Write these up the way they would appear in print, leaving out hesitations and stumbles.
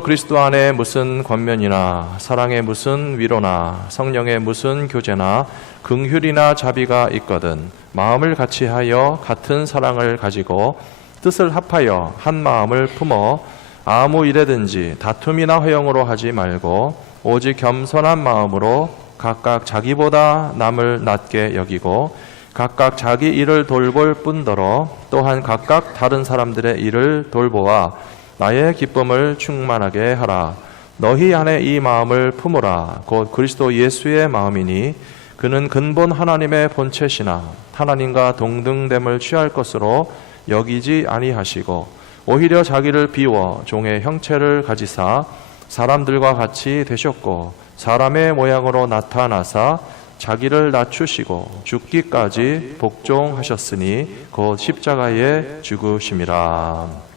그리스도 안에 무슨 권면이나 사랑의 무슨 위로나 성령의 무슨 교제나 긍휼이나 자비가 있거든 마음을 같이하여 같은 사랑을 가지고 뜻을 합하여 한 마음을 품어 아무 일에든지 다툼이나 허영으로 하지 말고 오직 겸손한 마음으로 각각 자기보다 남을 낮게 여기고 각각 자기 일을 돌볼 뿐더러 또한 각각 다른 사람들의 일을 돌보아 나의 기쁨을 충만하게 하라. 너희 안에 이 마음을 품으라. 곧 그리스도 예수의 마음이니 그는 근본 하나님의 본체시나 하나님과 동등됨을 취할 것으로 여기지 아니하시고 오히려 자기를 비워 종의 형체를 가지사 사람들과 같이 되셨고 사람의 모양으로 나타나사 자기를 낮추시고 죽기까지 복종하셨으니 곧 십자가에 죽으심이라.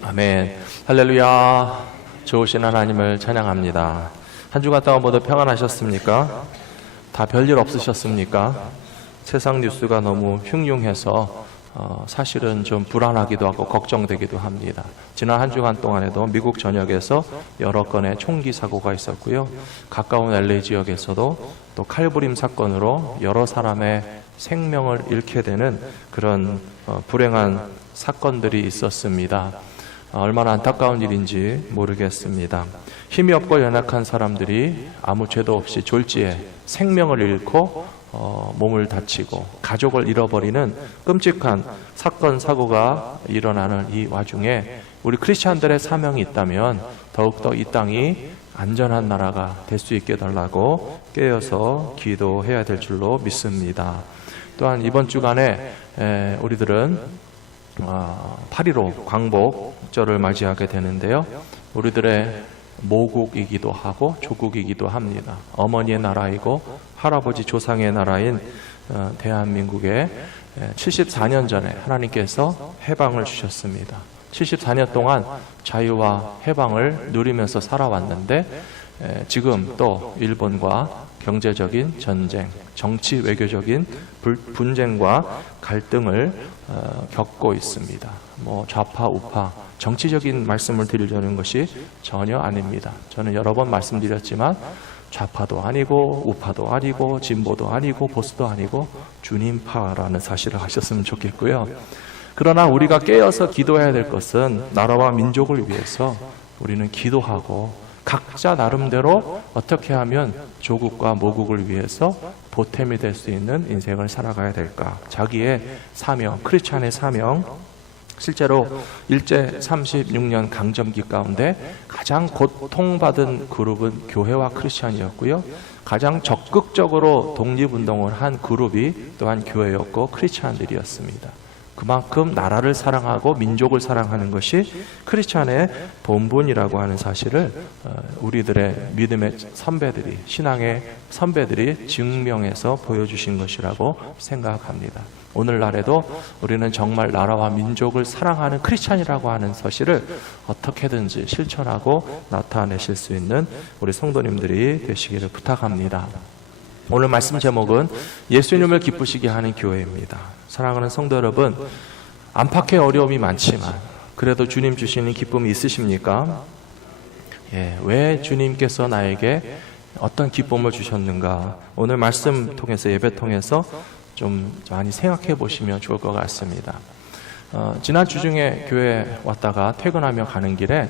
아멘. 할렐루야. 좋으신 하나님을 찬양합니다. 한 주간 동안 모두 평안하셨습니까? 다 별일 없으셨습니까? 세상 뉴스가 너무 흉흉해서 사실은 좀 불안하기도 하고 걱정되기도 합니다. 지난 한 주간 동안에도 미국 전역에서 여러 건의 총기 사고가 있었고요. 가까운 LA 지역에서도 또 칼부림 사건으로 여러 사람의 생명을 잃게 되는 그런 불행한 사건들이 있었습니다. 얼마나 안타까운 일인지 모르겠습니다. 힘이 없고 연약한 사람들이 아무 죄도 없이 졸지에 생명을 잃고 몸을 다치고 가족을 잃어버리는 끔찍한 사건 사고가 일어나는 이 와중에 우리 크리스찬들의 사명이 있다면 더욱더 이 땅이 안전한 나라가 될 수 있게 달라고 깨어서 기도해야 될 줄로 믿습니다. 또한 이번 주간에 우리들은 8.15 광복절을 맞이하게 되는데요. 우리들의 모국이기도 하고 조국이기도 합니다. 어머니의 나라이고 할아버지 조상의 나라인 대한민국에 74년 전에 하나님께서 해방을 주셨습니다. 74년 동안 자유와 해방을 누리면서 살아왔는데 지금 또 일본과 경제적인 전쟁, 정치 외교적인 분쟁과 갈등을 겪고 있습니다. 좌파 우파 정치적인 말씀을 드리려는 것이 전혀 아닙니다. 저는 여러 번 말씀드렸지만 좌파도 아니고 우파도 아니고 진보도 아니고 보수도 아니고 주님파라는 사실을 아셨으면 좋겠고요. 그러나 우리가 깨어서 기도해야 될 것은 나라와 민족을 위해서 우리는 기도하고 각자 나름대로 어떻게 하면 조국과 모국을 위해서 보탬이 될 수 있는 인생을 살아가야 될까? 자기의 사명, 크리스찬의 사명, 실제로 일제 36년 강점기 가운데 가장 고통받은 그룹은 교회와 크리스찬이었고요. 가장 적극적으로 독립운동을 한 그룹이 또한 교회였고 크리스찬들이었습니다. 그만큼 나라를 사랑하고 민족을 사랑하는 것이 크리스찬의 본분이라고 하는 사실을 우리들의 믿음의 선배들이, 신앙의 선배들이 증명해서 보여주신 것이라고 생각합니다. 오늘날에도 우리는 정말 나라와 민족을 사랑하는 크리스찬이라고 하는 사실을 어떻게든지 실천하고 나타내실 수 있는 우리 성도님들이 되시기를 부탁합니다. 오늘 말씀 제목은 예수님을 기쁘시게 하는 교회입니다. 사랑하는 성도 여러분, 안팎의 어려움이 많지만 그래도 주님 주시는 기쁨이 있으십니까? 왜 주님께서 나에게 어떤 기쁨을 주셨는가? 오늘 말씀 통해서, 예배 통해서 좀 많이 생각해 보시면 좋을 것 같습니다. 지난 주 중에 교회 왔다가 퇴근하며 가는 길에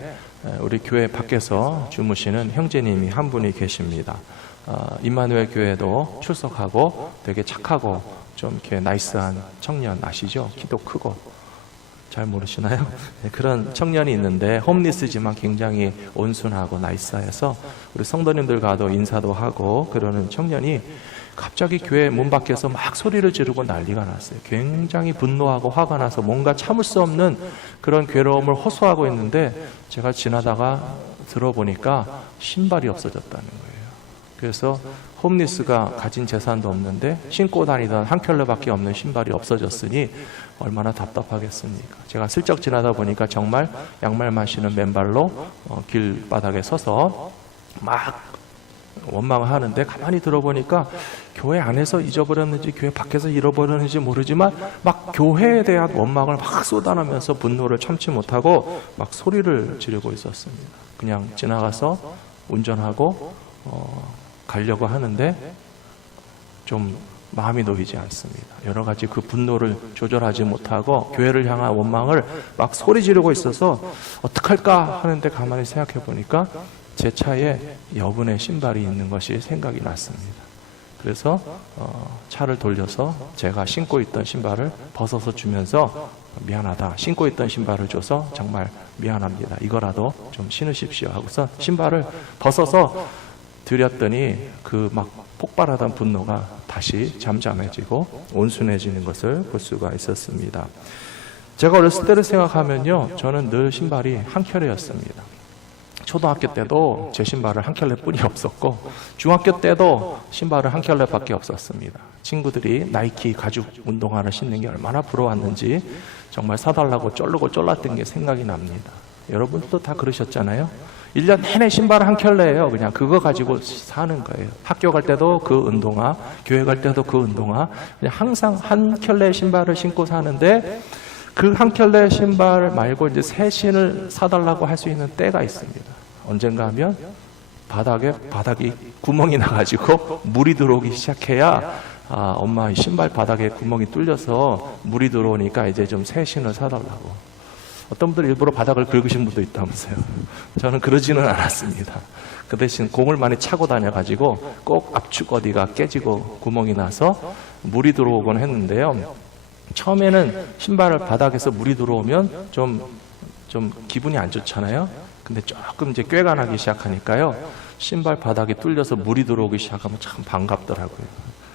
우리 교회 밖에서 주무시는 형제님이 한 분이 계십니다. 임마누엘 교회도 출석하고 되게 착하고 좀 이렇게 나이스한 청년 아시죠? 키도 크고. 잘 모르시나요? 그런 청년이 있는데 홈리스지만 굉장히 온순하고 나이스해서 우리 성도님들과도 인사도 하고 그러는 청년이 갑자기 교회 문 밖에서 막 소리를 지르고 난리가 났어요. 굉장히 분노하고 화가 나서 뭔가 참을 수 없는 그런 괴로움을 호소하고 있는데 제가 지나다가 들어보니까 신발이 없어졌다는 거예요. 그래서 홈리스가 가진 재산도 없는데 신고 다니던 한 켤레밖에 없는 신발이 없어졌으니 얼마나 답답하겠습니까? 제가 슬쩍 지나다 보니까 정말 양말만 신은 맨발로 길바닥에 서서 막 원망을 하는데 가만히 들어보니까 교회 안에서 잊어버렸는지 교회 밖에서 잃어버렸는지 모르지만 막 교회에 대한 원망을 막 쏟아내면서 분노를 참지 못하고 막 소리를 지르고 있었습니다. 그냥 지나가서 운전하고 가려고 하는데 좀 마음이 놓이지 않습니다. 여러 가지 그 분노를 조절하지 못하고 교회를 향한 원망을 막 소리 지르고 있어서 어떡할까 하는데 가만히 생각해 보니까 제 차에 여분의 신발이 있는 것이 생각이 났습니다. 그래서 차를 돌려서 제가 신고 있던 신발을 벗어서 주면서 미안하다, 신고 있던 신발을 줘서 정말 미안합니다, 이거라도 좀 신으십시오 하고서 신발을 벗어서 드렸더니 그 막 폭발하던 분노가 다시 잠잠해지고 온순해지는 것을 볼 수가 있었습니다. 제가 어렸을 때를 생각하면요, 저는 늘 신발이 한 켤레였습니다. 초등학교 때도 제 신발을 한 켤레뿐이 없었고 중학교 때도 신발을 한 켤레밖에 없었습니다. 친구들이 나이키 가죽 운동화를 신는 게 얼마나 부러웠는지 정말 사달라고 쫄르고 쫄랐던 게 생각이 납니다. 여러분도 다 그러셨잖아요. 1년 내내 신발 한 켤레예요. 그냥 그거 가지고 사는 거예요. 학교 갈 때도 그 운동화, 교회 갈 때도 그 운동화, 그냥 항상 한 켤레 신발을 신고 사는데 그 한 켤레 신발 말고 이제 새 신을 사달라고 할 수 있는 때가 있습니다. 언젠가 하면 바닥이 구멍이 나가지고 물이 들어오기 시작해야 엄마 신발 바닥에 구멍이 뚫려서 물이 들어오니까 이제 좀 새 신을 사달라고. 어떤 분들 일부러 바닥을 긁으신 분도 있다면서요. 저는 그러지는 않았습니다. 그 대신 공을 많이 차고 다녀가지고 꼭 압축 어디가 깨지고 구멍이 나서 물이 들어오곤 했는데요. 처음에는 신발 바닥에서 물이 들어오면 좀 기분이 안 좋잖아요. 근데 조금 이제 꾀가 나기 시작하니까요, 신발 바닥이 뚫려서 물이 들어오기 시작하면 참 반갑더라고요.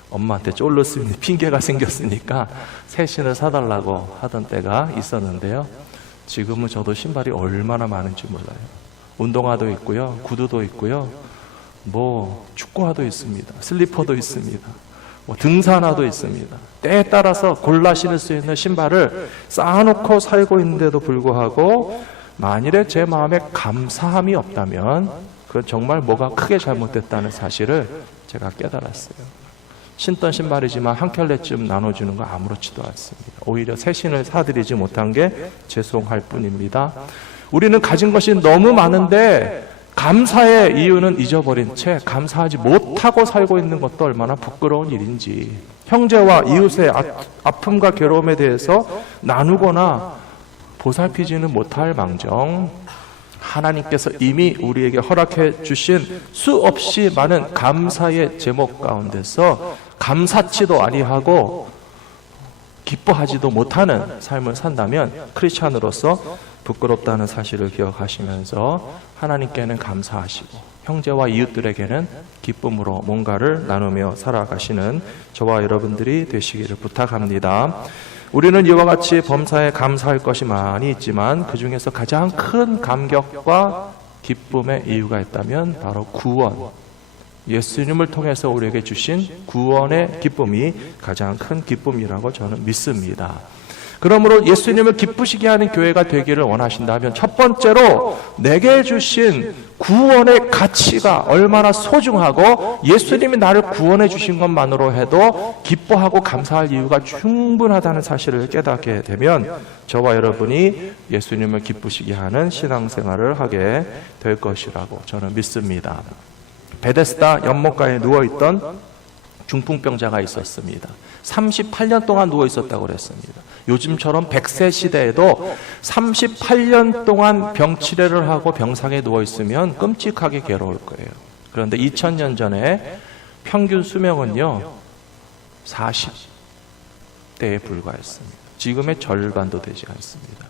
엄마한테 쫄렸으니 핑계가 생겼으니까 새 신을 사달라고 하던 때가 있었는데요. 지금은 저도 신발이 얼마나 많은지 몰라요. 운동화도 있고요, 구두도 있고요, 뭐 축구화도 있습니다, 슬리퍼도 있습니다, 뭐 등산화도 있습니다. 때에 따라서 골라 신을 수 있는 신발을 쌓아놓고 살고 있는데도 불구하고 만일에 제 마음에 감사함이 없다면 그건 정말 뭐가 크게 잘못됐다는 사실을 제가 깨달았어요. 신던 신발이지만 한 켤레쯤 나눠주는 거 아무렇지도 않습니다. 오히려 새 신을 사드리지 못한 게 죄송할 뿐입니다. 우리는 가진 것이 너무 많은데 감사의 이유는 잊어버린 채 감사하지 못하고 살고 있는 것도 얼마나 부끄러운 일인지, 형제와 이웃의 아픔과 괴로움에 대해서 나누거나 보살피지는 못할 망정, 하나님께서 이미 우리에게 허락해 주신 수없이 많은 감사의 제목 가운데서 감사치도 아니하고 기뻐하지도 못하는 삶을 산다면 크리스찬으로서 부끄럽다는 사실을 기억하시면서 하나님께는 감사하시고 형제와 이웃들에게는 기쁨으로 뭔가를 나누며 살아가시는 저와 여러분들이 되시기를 부탁합니다. 우리는 이와 같이 범사에 감사할 것이 많이 있지만 그 중에서 가장 큰 감격과 기쁨의 이유가 있다면 바로 구원, 예수님을 통해서 우리에게 주신 구원의 기쁨이 가장 큰 기쁨이라고 저는 믿습니다. 그러므로 예수님을 기쁘시게 하는 교회가 되기를 원하신다면 첫 번째로 내게 주신 구원의 가치가 얼마나 소중하고 예수님이 나를 구원해 주신 것만으로 해도 기뻐하고 감사할 이유가 충분하다는 사실을 깨닫게 되면 저와 여러분이 예수님을 기쁘시게 하는 신앙생활을 하게 될 것이라고 저는 믿습니다. 베데스다 연못가에 누워있던 중풍병자가 있었습니다. 38년 동안 누워 있었다고 그랬습니다. 요즘처럼 100세 시대에도 38년 동안 병치레를 하고 병상에 누워 있으면 끔찍하게 괴로울 거예요. 그런데 2000년 전에 평균 수명은요 40대에 불과했습니다. 지금의 절반도 되지 않습니다.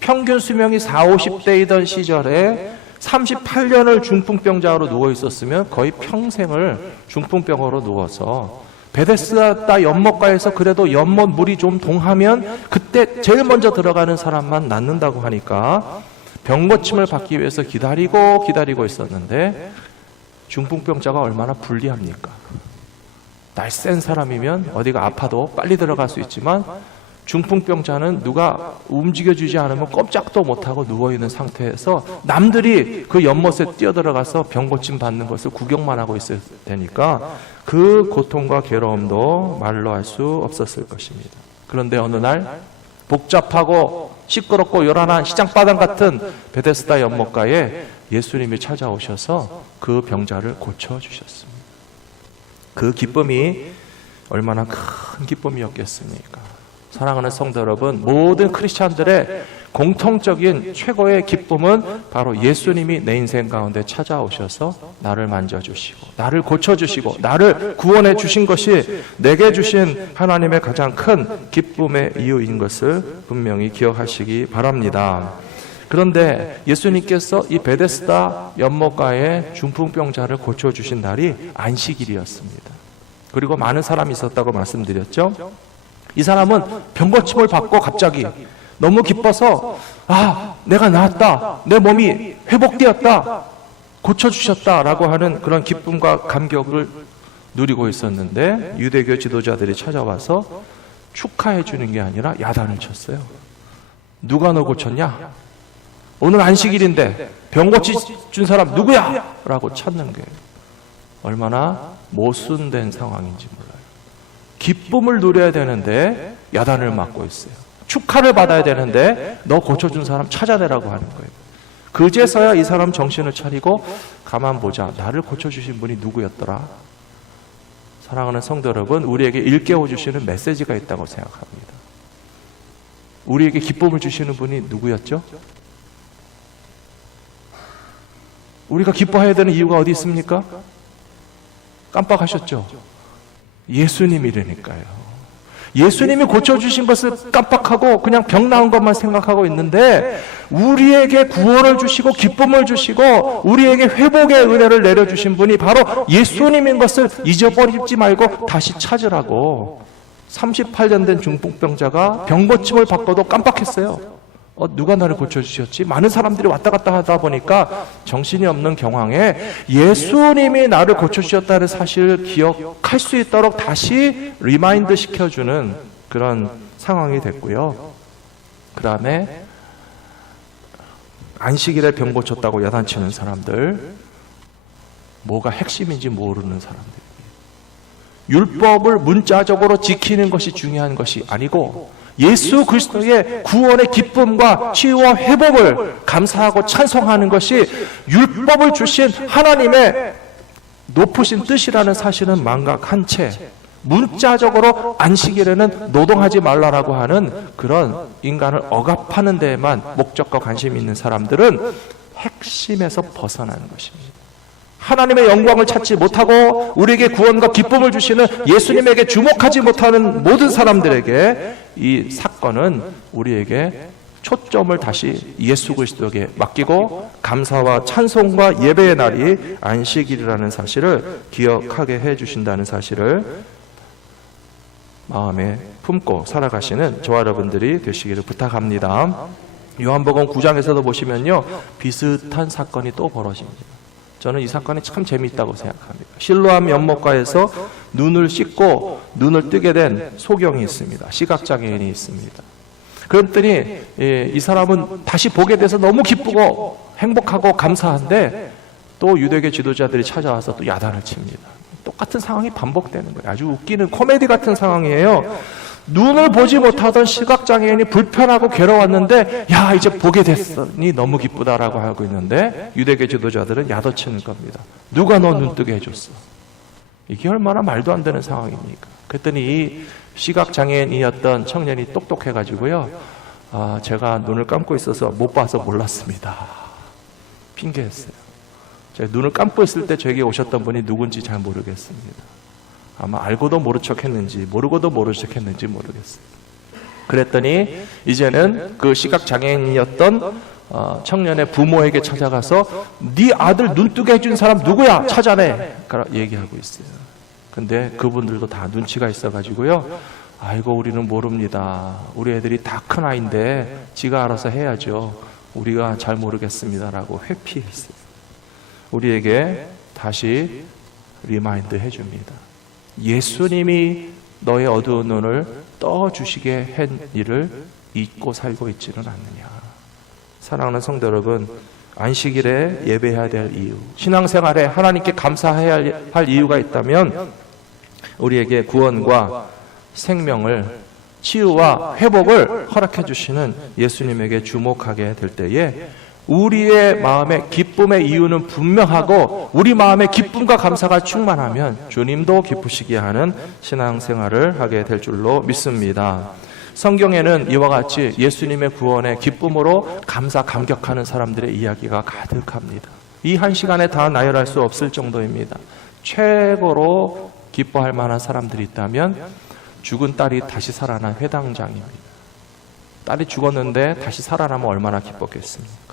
평균 수명이 40, 50대이던 시절에 38년을 중풍병자로 누워 있었으면 거의 평생을 중풍병으로 누워서 베데스다 연못가에서 그래도 연못 물이 좀 동하면 그때 제일 먼저 들어가는 사람만 낫는다고 하니까 병고침을 받기 위해서 기다리고 있었는데 중풍병자가 얼마나 불리합니까? 날쌘 사람이면 어디가 아파도 빨리 들어갈 수 있지만 중풍병자는 누가 움직여주지 않으면 꼼짝도 못하고 누워있는 상태에서 남들이 그 연못에 뛰어들어가서 병고침 받는 것을 구경만 하고 있어야 되니까 그 고통과 괴로움도 말로 할 수 없었을 것입니다. 그런데 어느 날 복잡하고 시끄럽고 요란한 시장바닥 같은 베데스다 연못가에 예수님이 찾아오셔서 그 병자를 고쳐주셨습니다. 그 기쁨이 얼마나 큰 기쁨이었겠습니까? 사랑하는 성도 여러분, 모든 크리스찬들의 공통적인 최고의 기쁨은 바로 예수님이 내 인생 가운데 찾아오셔서 나를 만져주시고 나를 고쳐주시고 나를 구원해 주신 것이 내게 주신 하나님의 가장 큰 기쁨의 이유인 것을 분명히 기억하시기 바랍니다. 그런데 예수님께서 이 베데스다 연못가의 중풍병자를 고쳐주신 날이 안식일이었습니다. 그리고 많은 사람이 있었다고 말씀드렸죠. 이 사람은 병고침을 받고 갑자기 너무 기뻐서 내가 나았다, 내 몸이 회복되었다, 고쳐주셨다라고 하는 그런 기쁨과 감격을 누리고 있었는데 유대교 지도자들이 찾아와서 축하해 주는 게 아니라 야단을 쳤어요. 누가 너 고쳤냐? 오늘 안식일인데 병 고쳐준 사람 누구야? 라고 찾는 거예요. 얼마나 모순된 상황인지 몰라요. 기쁨을 누려야 되는데 야단을 맞고 있어요. 축하를 받아야 되는데 너 고쳐준 사람 찾아내라고 하는 거예요. 그제서야 이 사람 정신을 차리고 가만 보자. 나를 고쳐주신 분이 누구였더라? 사랑하는 성도 여러분, 우리에게 일깨워 주시는 메시지가 있다고 생각합니다. 우리에게 기쁨을 주시는 분이 누구였죠? 우리가 기뻐해야 되는 이유가 어디 있습니까? 깜빡하셨죠? 예수님이라니까요. 예수님이 고쳐주신 것을 깜빡하고 그냥 병 나은 것만 생각하고 있는데 우리에게 구원을 주시고 기쁨을 주시고 우리에게 회복의 은혜를 내려주신 분이 바로 예수님인 것을 잊어버리지 말고 다시 찾으라고. 38년 된 중풍병자가 병고침을 받고도 깜빡했어요. 누가 나를 고쳐주셨지? 많은 사람들이 왔다 갔다 하다 보니까 정신이 없는 경황에 예수님이 나를 고쳐주셨다는 사실을 기억할 수 있도록 다시 리마인드 시켜주는 그런 상황이 됐고요. 그 다음에 안식일에 병 고쳤다고 야단치는 사람들, 뭐가 핵심인지 모르는 사람들. 율법을 문자적으로 지키는 것이 중요한 것이 아니고 예수 그리스도의 구원의 기쁨과 치유와 회복을 감사하고 찬송하는 것이 율법을 주신 하나님의 높으신 뜻이라는 사실은 망각한 채 문자적으로 안식일에는 노동하지 말라라고 하는 그런 인간을 억압하는 데에만 목적과 관심이 있는 사람들은 핵심에서 벗어나는 것입니다. 하나님의 영광을 찾지 못하고 우리에게 구원과 기쁨을 주시는 예수님에게 주목하지 못하는 모든 사람들에게 이 사건은 우리에게 초점을 다시 예수 그리스도에게 맡기고 감사와 찬송과 예배의 날이 안식일이라는 사실을 기억하게 해주신다는 사실을 마음에 품고 살아가시는 저와 여러분들이 되시기를 부탁합니다. 요한복음 9장에서도 보시면요, 비슷한 사건이 또 벌어집니다. 저는 이 사건이 참 재미있다고 생각합니다. 실로암 연못가에서 눈을 씻고 눈을 뜨게 된 소경이 있습니다. 시각장애인이 있습니다. 그랬더니 이 사람은 다시 보게 돼서 너무 기쁘고 행복하고 감사한데 또 유대교 지도자들이 찾아와서 또 야단을 칩니다. 똑같은 상황이 반복되는 거예요. 아주 웃기는 코미디 같은 상황이에요. 눈을 보지 못하던 시각장애인이 불편하고 괴로웠는데 야 이제 보게 됐으니 너무 기쁘다라고 하고 있는데 유대교 지도자들은 야단치는 겁니다. 누가 너 눈 뜨게 해줬어? 이게 얼마나 말도 안 되는 상황입니까? 그랬더니 이 시각장애인이었던 청년이 똑똑해가지고요, 제가 눈을 감고 있어서 못 봐서 몰랐습니다. 핑계했어요. 제가 눈을 감고 있을 때 저에게 오셨던 분이 누군지 잘 모르겠습니다. 아마 알고도 모른 척 했는지 모르고도 모른 척 했는지 모르겠어요. 그랬더니 이제는 그 시각장애인이었던 청년의 부모에게 찾아가서 네 아들 눈 뜨게 해준 사람 누구야? 찾아내! 얘기하고 있어요. 근데 그분들도 다 눈치가 있어가지고요, 아이고 우리는 모릅니다. 우리 애들이 다 큰 아이인데 지가 알아서 해야죠. 우리가 잘 모르겠습니다라고 회피했어요. 우리에게 다시 리마인드 해줍니다. 예수님이 너의 어두운 눈을 떠주시게 한 일을 잊고 살고 있지는 않느냐. 사랑하는 성도 여러분, 안식일에 예배해야 될 이유, 신앙생활에 하나님께 감사해야 할 이유가 있다면 우리에게 구원과 생명을 치유와 회복을 허락해 주시는 예수님에게 주목하게 될 때에 우리의 마음의 기쁨의 이유는 분명하고 우리 마음의 기쁨과 감사가 충만하면 주님도 기쁘시게 하는 신앙생활을 하게 될 줄로 믿습니다. 성경에는 이와 같이 예수님의 구원의 기쁨으로 감사 감격하는 사람들의 이야기가 가득합니다. 이 한 시간에 다 나열할 수 없을 정도입니다. 최고로 기뻐할 만한 사람들이 있다면 죽은 딸이 다시 살아난 회당장입니다. 딸이 죽었는데 다시 살아나면 얼마나 기뻤겠습니까?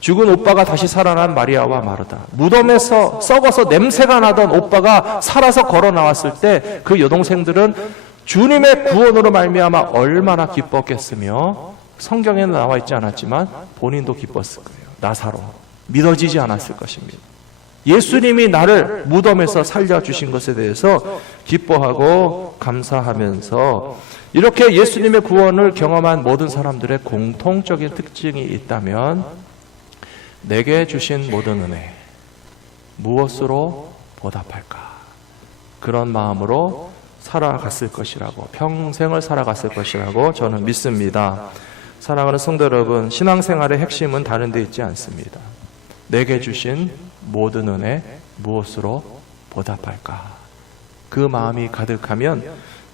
죽은 오빠가 다시 살아난 마리아와 마르다. 무덤에서 썩어서 냄새가 나던 오빠가 살아서 걸어 나왔을 때 그 여동생들은 주님의 구원으로 말미암아 얼마나 기뻤겠으며 성경에는 나와 있지 않았지만 본인도 기뻤을 거예요. 나사로. 믿어지지 않았을 것입니다. 예수님이 나를 무덤에서 살려주신 것에 대해서 기뻐하고 감사하면서 이렇게 예수님의 구원을 경험한 모든 사람들의 공통적인 특징이 있다면 내게 주신 모든 은혜 무엇으로 보답할까? 그런 마음으로 살아갔을 것이라고, 평생을 살아갔을 것이라고 저는 믿습니다. 사랑하는 성도 여러분, 신앙생활의 핵심은 다른 데 있지 않습니다. 내게 주신 모든 은혜 무엇으로 보답할까? 그 마음이 가득하면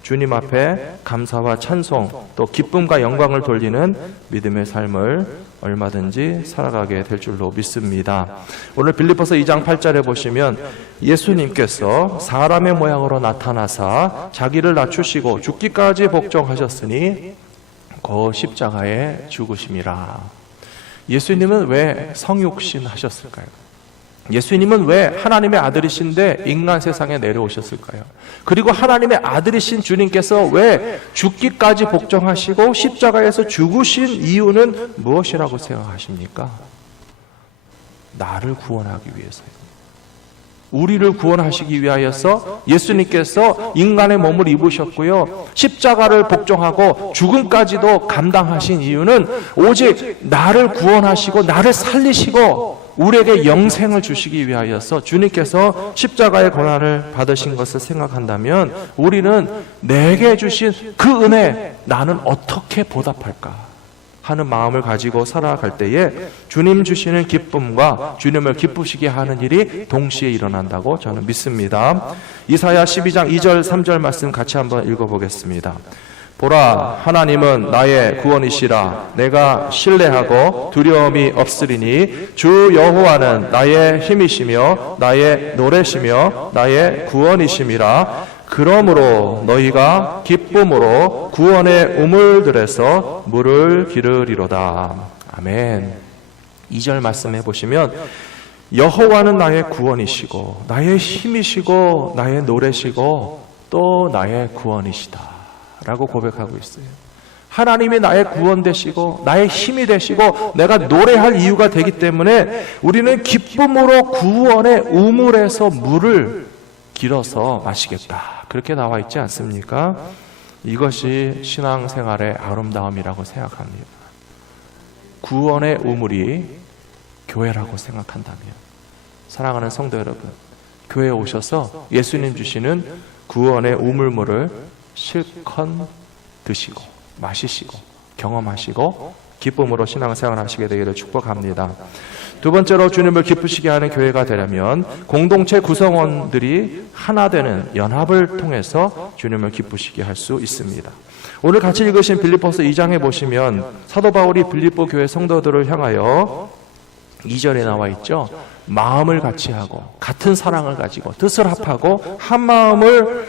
주님 앞에 감사와 찬송 또 기쁨과 영광을 돌리는 믿음의 삶을 얼마든지 살아가게 될 줄로 믿습니다. 오늘 빌립보서 2장 8절에 보시면 예수님께서 사람의 모양으로 나타나사 자기를 낮추시고 죽기까지 복종하셨으니 그 십자가에 죽으심이라. 예수님은 왜 성육신 하셨을까요? 예수님은 왜 하나님의 아들이신데 인간 세상에 내려오셨을까요? 그리고 하나님의 아들이신 주님께서 왜 죽기까지 복종하시고 십자가에서 죽으신 이유는 무엇이라고 생각하십니까? 나를 구원하기 위해서요. 우리를 구원하시기 위하여서 예수님께서 인간의 몸을 입으셨고요. 십자가를 복종하고 죽음까지도 감당하신 이유는 오직 나를 구원하시고 나를 살리시고 우리에게 영생을 주시기 위하여서 주님께서 십자가의 고난을 받으신 것을 생각한다면 우리는 내게 주신 그 은혜 나는 어떻게 보답할까 하는 마음을 가지고 살아갈 때에 주님 주시는 기쁨과 주님을 기쁘시게 하는 일이 동시에 일어난다고 저는 믿습니다. 이사야 12장 2절 3절 말씀 같이 한번 읽어보겠습니다. 보라, 하나님은 나의 구원이시라. 내가 신뢰하고 두려움이 없으리니 주 여호와는 나의 힘이시며 나의 노래시며 나의 구원이심이라. 그러므로 너희가 기쁨으로 구원의 우물들에서 물을 기르리로다. 아멘. 2절 말씀해 보시면 여호와는 나의 구원이시고 나의 힘이시고 나의 노래시고 또 나의 구원이시다 라고 고백하고 있어요. 하나님이 나의 구원 되시고 나의 힘이 되시고 내가 노래할 이유가 되기 때문에 우리는 기쁨으로 구원의 우물에서 물을 길어서 마시겠다. 그렇게 나와 있지 않습니까? 이것이 신앙생활의 아름다움이라고 생각합니다. 구원의 우물이 교회라고 생각한다면 사랑하는 성도 여러분, 교회에 오셔서 예수님 주시는 구원의 우물물을 실컷 드시고 마시시고 경험하시고 기쁨으로 신앙생활 하시게 되기를 축복합니다. 두 번째로 주님을 기쁘시게 하는 교회가 되려면 공동체 구성원들이 하나 되는 연합을 통해서 주님을 기쁘시게 할 수 있습니다. 오늘 같이 읽으신 빌립보서 2장에 보시면 사도 바울이 빌립보 교회 성도들을 향하여 2절에 나와 있죠. 마음을 같이 하고 같은 사랑을 가지고 뜻을 합하고 한 마음을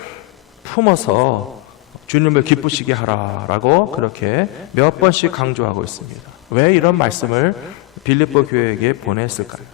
품어서 주님을 기쁘시게 하라라고 그렇게 몇 번씩 강조하고 있습니다. 왜 이런 말씀을 빌립보 교회에게 보냈을까요?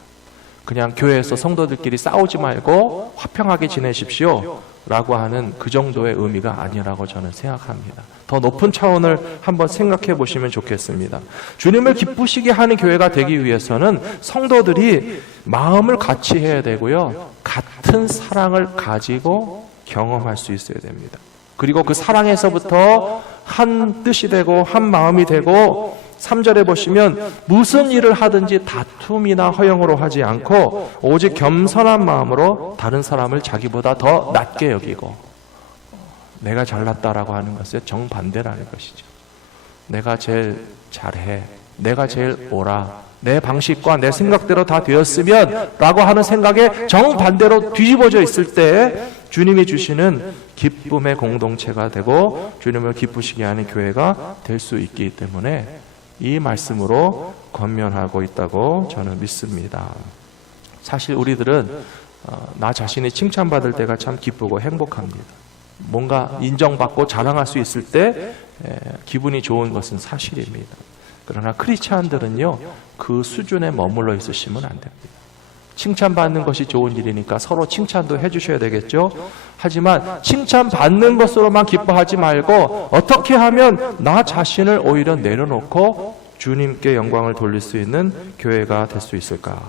그냥 교회에서 성도들끼리 싸우지 말고 화평하게 지내십시오 라고 하는 그 정도의 의미가 아니라고 저는 생각합니다. 더 높은 차원을 한번 생각해 보시면 좋겠습니다. 주님을 기쁘시게 하는 교회가 되기 위해서는 성도들이 마음을 같이 해야 되고요. 같은 사랑을 가지고 경험할 수 있어야 됩니다. 그리고 그 사랑에서부터 한 뜻이 되고 한 마음이 되고 3절에 보시면 무슨 일을 하든지 다툼이나 허영으로 하지 않고 오직 겸손한 마음으로 다른 사람을 자기보다 더 낮게 여기고 내가 잘났다라고 하는 것의 정반대라는 것이죠. 내가 제일 잘해, 내가 제일 옳아, 내 방식과 내 생각대로 다 되었으면 라고 하는 생각에 정반대로 뒤집어져 있을 때 주님이 주시는 기쁨의 공동체가 되고 주님을 기쁘시게 하는 교회가 될 수 있기 때문에 이 말씀으로 권면하고 있다고 저는 믿습니다. 사실 우리들은 나 자신이 칭찬받을 때가 참 기쁘고 행복합니다. 뭔가 인정받고 자랑할 수 있을 때 기분이 좋은 것은 사실입니다. 그러나 크리스찬들은요, 그 수준에 머물러 있으시면 안 됩니다. 칭찬받는 것이 좋은 일이니까 서로 칭찬도 해주셔야 되겠죠. 하지만 칭찬받는 것으로만 기뻐하지 말고 어떻게 하면 나 자신을 오히려 내려놓고 주님께 영광을 돌릴 수 있는 교회가 될 수 있을까.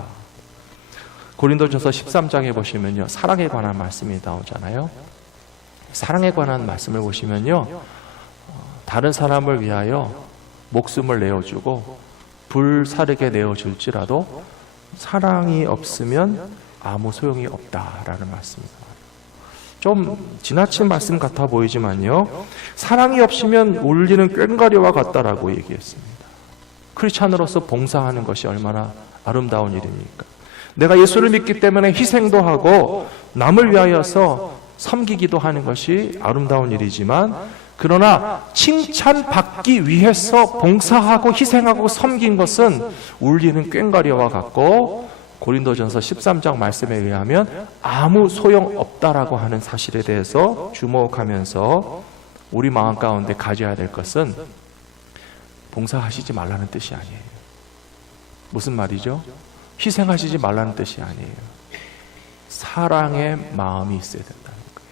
고린도전서 13장에 보시면요, 사랑에 관한 말씀이 나오잖아요. 사랑에 관한 말씀을 보시면요, 다른 사람을 위하여 목숨을 내어주고 불사르게 내어줄지라도 사랑이 없으면 아무 소용이 없다라는 말씀입니다. 좀 지나친 말씀 같아 보이지만요, 사랑이 없으면 울리는 꽹과리와 같다라고 얘기했습니다. 크리스찬으로서 봉사하는 것이 얼마나 아름다운 일입니까? 내가 예수를 믿기 때문에 희생도 하고 남을 위하여서 섬기기도 하는 것이 아름다운 일이지만, 그러나 칭찬받기 위해서 봉사하고 희생하고 섬긴 것은 울리는 꽹과리와 같고 고린도전서 13장 말씀에 의하면 아무 소용없다라고 하는 사실에 대해서 주목하면서 우리 마음 가운데 가져야 될 것은 봉사하시지 말라는 뜻이 아니에요. 무슨 말이죠? 희생하시지 말라는 뜻이 아니에요. 사랑의 마음이 있어야 된다는 거예요.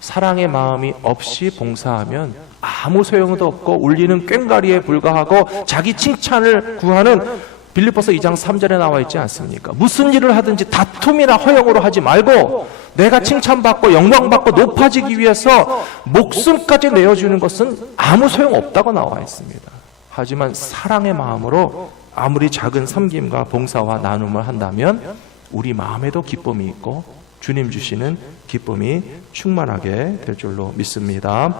사랑의 마음이 없이 봉사하면 아무 소용도 없고 울리는 꽹과리에 불과하고 자기 칭찬을 구하는 빌립보서 2장 3절에 나와 있지 않습니까? 무슨 일을 하든지 다툼이나 허영으로 하지 말고 내가 칭찬받고 영광받고 높아지기 위해서 목숨까지 내어주는 것은 아무 소용없다고 나와 있습니다. 하지만 사랑의 마음으로 아무리 작은 섬김과 봉사와 나눔을 한다면 우리 마음에도 기쁨이 있고 주님 주시는 기쁨이 충만하게 될 줄로 믿습니다.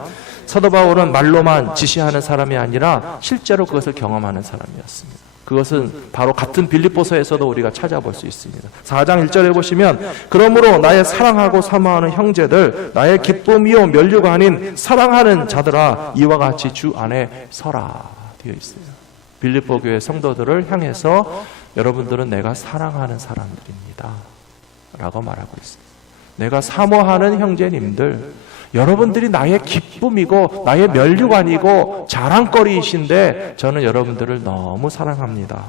사도 바울은 말로만 지시하는 사람이 아니라 실제로 그것을 경험하는 사람이었습니다. 그것은 바로 같은 빌립보서에서도 우리가 찾아볼 수 있습니다. 4장 1절에 보시면 그러므로 나의 사랑하고 사모하는 형제들, 나의 기쁨이요 면류가 아닌 사랑하는 자들아, 이와 같이 주 안에 서라 되어 있어요. 빌립보 교회 성도들을 향해서 여러분들은 내가 사랑하는 사람들입니다 라고 말하고 있습니다. 내가 사모하는 형제님들, 여러분들이 나의 기쁨이고 나의 면류관이고 자랑거리이신데 저는 여러분들을 너무 사랑합니다.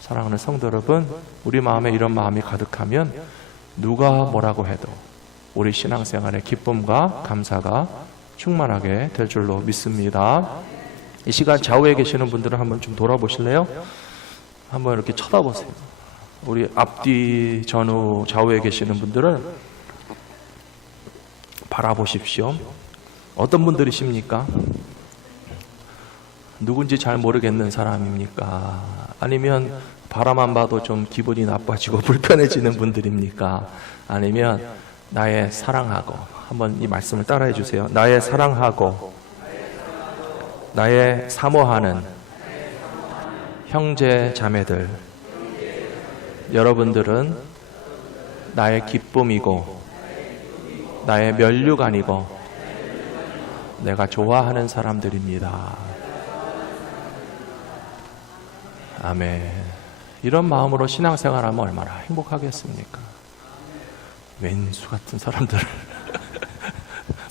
사랑하는 성도 여러분, 우리 마음에 이런 마음이 가득하면 누가 뭐라고 해도 우리 신앙생활에 기쁨과 감사가 충만하게 될 줄로 믿습니다. 이 시간 좌우에 계시는 분들은 한번 좀 돌아보실래요? 한번 이렇게 쳐다보세요. 우리 앞뒤 전후 좌우에 계시는 분들은 바라보십시오. 어떤 분들이십니까? 누군지 잘 모르겠는 사람입니까? 아니면 바라만 봐도 좀 기분이 나빠지고 불편해지는 분들입니까? 아니면 나의 사랑하고, 한번 이 말씀을 따라해 주세요. 나의 사랑하고 나의 사모하는 형제 자매들, 여러분들은 나의 기쁨이고 나의 면류관이고 내가 좋아하는 사람들입니다. 아멘. 이런 마음으로 신앙생활하면 얼마나 행복하겠습니까? 왼수 같은 사람들을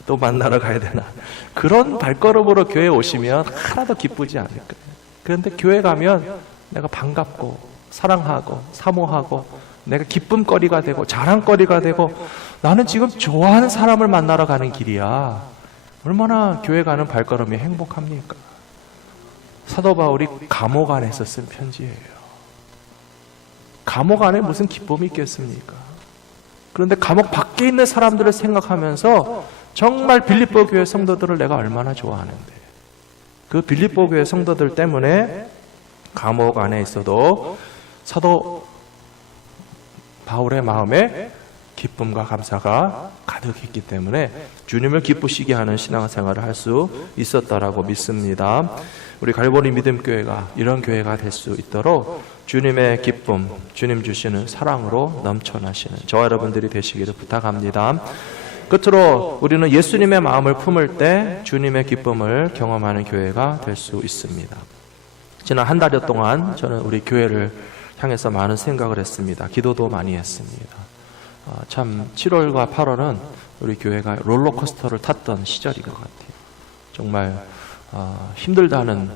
또 만나러 가야 되나? 그런 발걸음으로 교회에 오시면 하나도 기쁘지 않을 거예요. 그런데 교회 가면 내가 반갑고 사랑하고 사모하고 내가 기쁨거리가 되고 자랑거리가 되고 나는 지금 좋아하는 사람을 만나러 가는 길이야. 얼마나 교회 가는 발걸음이 행복합니까? 사도 바울이 감옥 안에서 쓴 편지예요. 감옥 안에 무슨 기쁨이 있겠습니까? 그런데 감옥 밖에 있는 사람들을 생각하면서 정말 빌립보 교회 성도들을 내가 얼마나 좋아하는데, 그 빌립보 교회 성도들 때문에 감옥 안에 있어도 사도 바울의 마음에 기쁨과 감사가 가득했기 때문에 주님을 기쁘시게 하는 신앙생활을 할 수 있었다라고 믿습니다. 우리 갈보리 믿음교회가 이런 교회가 될 수 있도록 주님의 기쁨, 주님 주시는 사랑으로 넘쳐나시는 저와 여러분들이 되시기를 부탁합니다. 끝으로 우리는 예수님의 마음을 품을 때 주님의 기쁨을 경험하는 교회가 될 수 있습니다. 지난 한 달여 동안 저는 우리 교회를 향해서 많은 생각을 했습니다. 기도도 많이 했습니다. 참 7월과 8월은 우리 교회가 롤러코스터를 탔던 시절인 것 같아요. 정말 힘들다는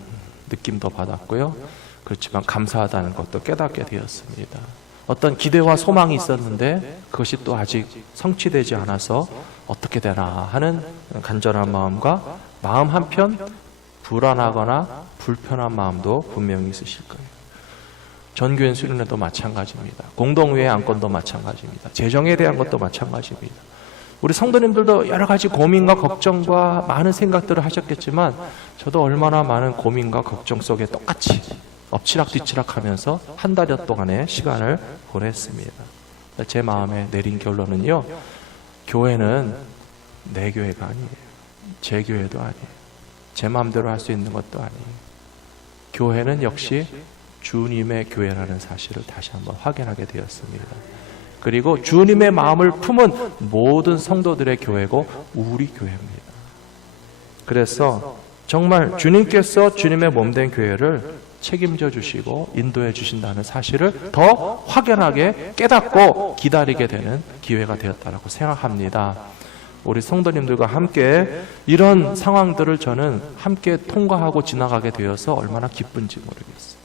느낌도 받았고요. 그렇지만 감사하다는 것도 깨닫게 되었습니다. 어떤 기대와 소망이 있었는데 그것이 또 아직 성취되지 않아서 어떻게 되나 하는 간절한 마음과 마음 한편 불안하거나 불편한 마음도 분명히 있으실 거예요. 전교인 수련회도 마찬가지입니다. 공동회의 안건도 마찬가지입니다. 재정에 대한 것도 마찬가지입니다. 우리 성도님들도 여러 가지 고민과 걱정과 많은 생각들을 하셨겠지만 저도 얼마나 많은 고민과 걱정 속에 똑같이 엎치락뒤치락 하면서 한 달여 동안의 시간을 보냈습니다. 제 마음에 내린 결론은요, 교회는 내 교회가 아니에요. 제 교회도 아니에요. 제 마음대로 할 수 있는 것도 아니에요. 교회는 역시 주님의 교회라는 사실을 다시 한번 확인하게 되었습니다. 그리고 주님의 마음을 품은 모든 성도들의 교회고 우리 교회입니다. 그래서 정말 주님께서 주님의 몸된 교회를 책임져 주시고 인도해 주신다는 사실을 더 확연하게 깨닫고 기다리게 되는 기회가 되었다고 생각합니다. 우리 성도님들과 함께 이런 상황들을 저는 함께 통과하고 지나가게 되어서 얼마나 기쁜지 모르겠어요.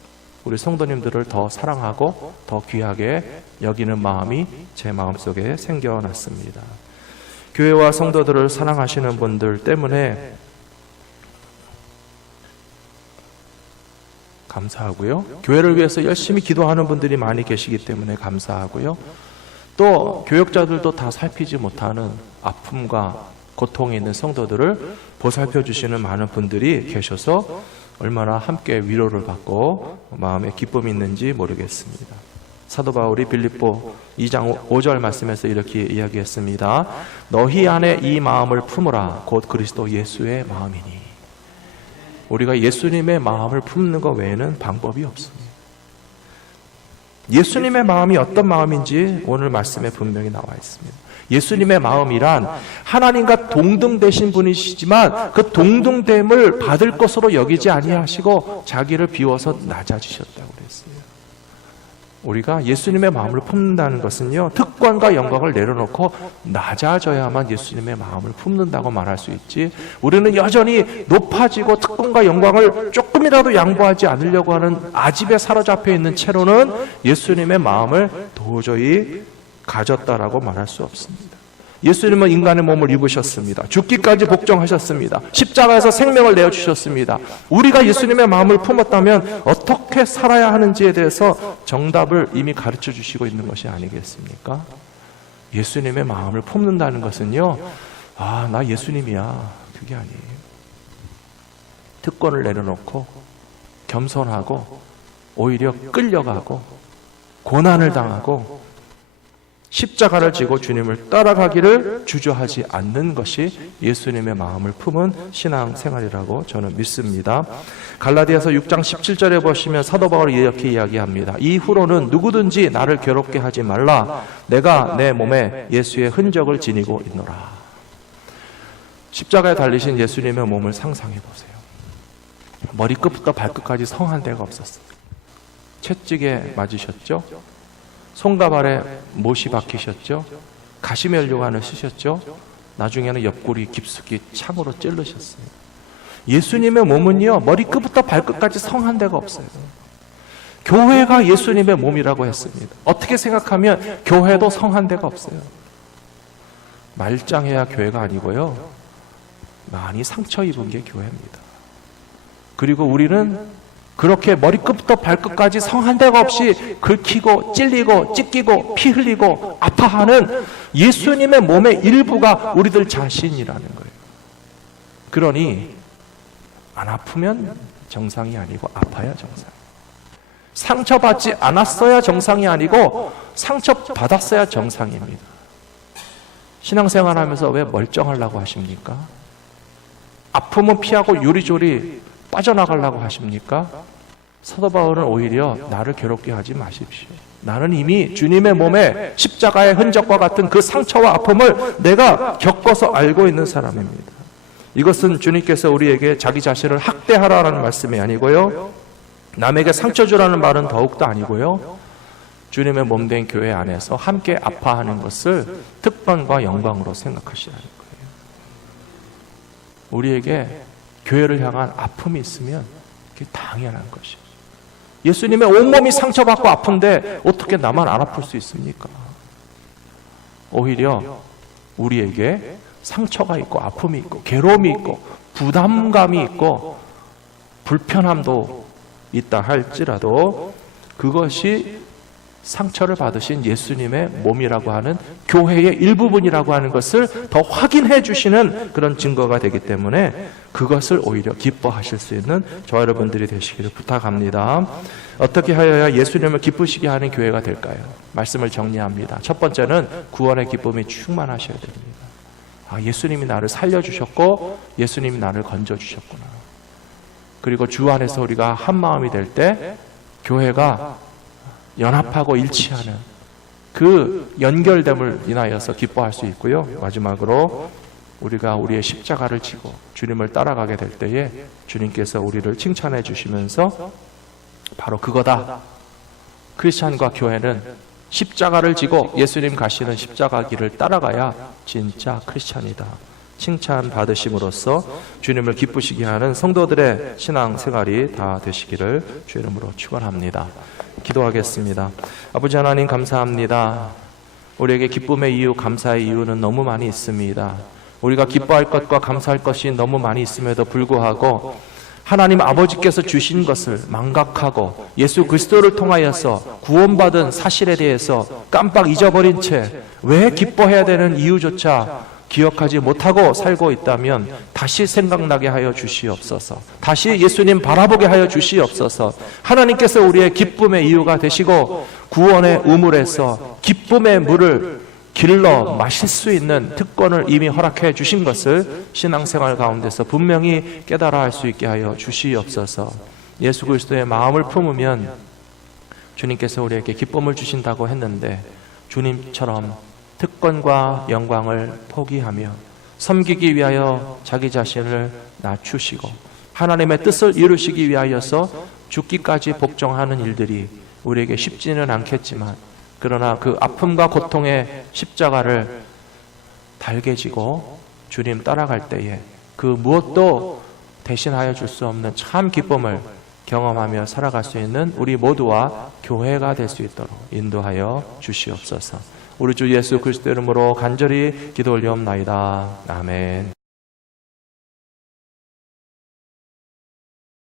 우리 성도님들을 더 사랑하고 더 귀하게 여기는 마음이 제 마음속에 생겨났습니다. 교회와 성도들을 사랑하시는 분들 때문에 감사하고요. 교회를 위해서 열심히 기도하는 분들이 많이 계시기 때문에 감사하고요. 또 교역자들도 다 살피지 못하는 아픔과 고통에 있는 성도들을 보살펴 주시는 많은 분들이 계셔서 얼마나 함께 위로를 받고 마음에 기쁨이 있는지 모르겠습니다. 사도 바울이 빌립보 2장 5절 말씀에서 이렇게 이야기했습니다. 너희 안에 이 마음을 품으라 곧 그리스도 예수의 마음이니. 우리가 예수님의 마음을 품는 것 외에는 방법이 없습니다. 예수님의 마음이 어떤 마음인지 오늘 말씀에 분명히 나와 있습니다. 예수님의 마음이란 하나님과 동등되신 분이시지만 그 동등됨을 받을 것으로 여기지 아니하시고 자기를 비워서 낮아지셨다고 그랬어요. 우리가 예수님의 마음을 품는다는 것은요, 특권과 영광을 내려놓고 낮아져야만 예수님의 마음을 품는다고 말할 수 있지, 우리는 여전히 높아지고 특권과 영광을 조금이라도 양보하지 않으려고 하는 아집에 사로잡혀 있는 채로는 예수님의 마음을 도저히 가졌다라고 말할 수 없습니다. 예수님은 인간의 몸을 입으셨습니다. 죽기까지 복종하셨습니다. 십자가에서 생명을 내어주셨습니다. 우리가 예수님의 마음을 품었다면 어떻게 살아야 하는지에 대해서 정답을 이미 가르쳐 주시고 있는 것이 아니겠습니까? 예수님의 마음을 품는다는 것은요, 나 예수님이야, 그게 아니에요. 특권을 내려놓고 겸손하고 오히려 끌려가고 고난을 당하고 십자가를 지고 주님을 따라가기를 주저하지 않는 것이 예수님의 마음을 품은 신앙생활이라고 저는 믿습니다. 갈라디아서 6장 17절에 보시면 사도 바울이 이렇게 이야기합니다. 이후로는 누구든지 나를 괴롭게 하지 말라. 내가 내 몸에 예수의 흔적을 지니고 있노라. 십자가에 달리신 예수님의 몸을 상상해 보세요. 머리끝부터 발끝까지 성한 데가 없었어요. 채찍에 맞으셨죠? 손과 발에 못이 박히셨죠? 가시면류관을 쓰셨죠? 나중에는 옆구리 깊숙이 창으로 찔르셨어요. 예수님의 몸은요, 머리끝부터 발끝까지 성한 데가 없어요. 교회가 예수님의 몸이라고 했습니다. 어떻게 생각하면 교회도 성한 데가 없어요. 말짱해야 교회가 아니고요, 많이 상처 입은 게 교회입니다. 그리고 우리는 그렇게 머리끝부터 발끝까지 성한 데가 없이 긁히고 찔리고 찢기고 피 흘리고 아파하는 예수님의 몸의 일부가 우리들 자신이라는 거예요. 그러니 안 아프면 정상이 아니고 아파야 정상. 상처받지 않았어야 정상이 아니고 상처받았어야 정상입니다. 신앙생활하면서 왜 멀쩡하려고 하십니까? 아픔은 피하고 요리조리 빠져나가려고 하십니까? 사도 바울은 오히려 나를 괴롭게 하지 마십시오. 나는 이미 주님의 몸에 십자가의 흔적과 같은 그 상처와 아픔을 내가 겪어서 알고 있는 사람입니다. 이것은 주님께서 우리에게 자기 자신을 학대하라는 말씀이 아니고요, 남에게 상처 주라는 말은 더욱도 아니고요, 주님의 몸된 교회 안에서 함께 아파하는 것을 특권과 영광으로 생각하시라는 거예요. 우리에게 교회를 향한 아픔이 있으면 그게 당연한 것이에요. 예수님의 온몸이 상처받고 아픈데 어떻게 나만 안 아플 수 있습니까? 오히려 우리에게 상처가 있고 아픔이 있고 괴로움이 있고 부담감이 있고 불편함도 있다 할지라도 그것이 상처를 받으신 예수님의 몸이라고 하는 교회의 일부분이라고 하는 것을 더 확인해 주시는 그런 증거가 되기 때문에 그것을 오히려 기뻐하실 수 있는 저와 여러분들이 되시기를 부탁합니다. 어떻게 하여야 예수님을 기쁘시게 하는 교회가 될까요? 말씀을 정리합니다. 첫 번째는 구원의 기쁨이 충만하셔야 됩니다. 예수님이 나를 살려주셨고 예수님이 나를 건져주셨구나. 그리고 주 안에서 우리가 한 마음이 될 때 교회가 연합하고 일치하는 그 연결됨을 인하여서 기뻐할 수 있고요. 마지막으로 우리가 우리의 십자가를 지고 주님을 따라가게 될 때에 주님께서 우리를 칭찬해 주시면서 바로 그거다. 크리스찬과 교회는 십자가를 지고 예수님 가시는 십자가 길을 따라가야 진짜 크리스찬이다. 칭찬 받으심으로써 주님을 기쁘시게 하는 성도들의 신앙 생활이 다 되시기를 주 이름으로 축원합니다. 기도하겠습니다. 아버지 하나님 감사합니다. 우리에게 기쁨의 이유, 감사의 이유는 너무 많이 있습니다. 우리가 기뻐할 것과 감사할 것이 너무 많이 있음에도 불구하고 하나님 아버지께서 주신 것을 망각하고 예수 그리스도를 통하여서 구원받은 사실에 대해서 깜빡 잊어버린 채 왜 기뻐해야 되는 이유조차 기억하지 못하고 살고 있다면 다시 생각나게 하여 주시옵소서. 다시 예수님 바라보게 하여 주시옵소서. 하나님께서 우리의 기쁨의 이유가 되시고 구원의 우물에서 기쁨의 물을 길러 마실 수 있는 특권을 이미 허락해 주신 것을 신앙생활 가운데서 분명히 깨달아 할 수 있게 하여 주시옵소서. 예수 그리스도의 마음을 품으면 주님께서 우리에게 기쁨을 주신다고 했는데 주님처럼 특권과 영광을 포기하며 섬기기 위하여 자기 자신을 낮추시고 하나님의 뜻을 이루시기 위하여서 죽기까지 복종하는 일들이 우리에게 쉽지는 않겠지만 그러나 그 아픔과 고통의 십자가를 달게 지고 주님 따라갈 때에 그 무엇도 대신하여 줄 수 없는 참 기쁨을 경험하며 살아갈 수 있는 우리 모두와 교회가 될 수 있도록 인도하여 주시옵소서. 우리 주 예수 그리스도 이름으로 간절히 기도 올리옵나이다. 아멘.